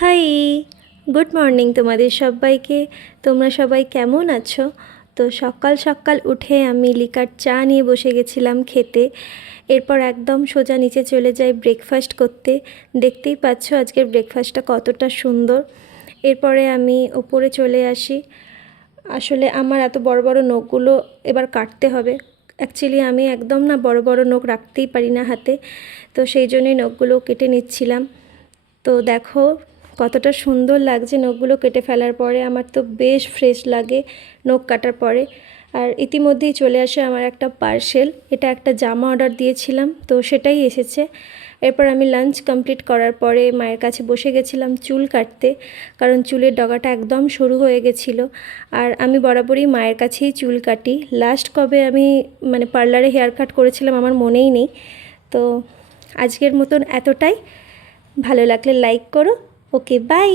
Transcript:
High, good morning তোমাদের সবাইকে। তোমরা সবাই কেমন আছো? তো সকাল সকাল উঠে আমি লিকার চা নিয়ে বসে গেছিলাম খেতে। এরপর একদম সোজা নিচে চলে যাই ব্রেকফাস্ট করতে। দেখতেই পাচ্ছ আজকের ব্রেকফাস্টটা কতটা সুন্দর। এরপরে আমি ওপরে চলে আসি। আসলে আমার এত বড় বড় নখগুলো এবার কাটতে হবে। অ্যাকচুয়ালি আমি একদম না বড় বড় নখ রাখতেই পারি না হাতে, তো সেই জন্যই নখগুলো কেটে নিচ্ছিলাম। তো দেখো কতটা সুন্দর লাগছে নখগুলো কেটে ফেলার পরে। আমার তো বেশ ফ্রেশ লাগে নখ কাটার পরে। আর ইতিমধ্যেই চলে আসে আমার একটা পার্সেল। এটা একটা জামা অর্ডার দিয়েছিলাম, তো সেটাই এসেছে। এরপর আমি লাঞ্চ কমপ্লিট করার পরে মায়ের কাছে বসে গেছিলাম চুল কাটতে, কারণ চুলের ডগাটা একদম সরু হয়ে গেছিলো। আর আমি বরাবরই মায়ের কাছেই চুল কাটি। লাস্ট কবে আমি পার্লারে হেয়ার কাট করেছিলাম আমার মনেই নেই। তো আজকের মতন এতটাই। ভালো লাগলে লাইক করো। ওকে, বাই।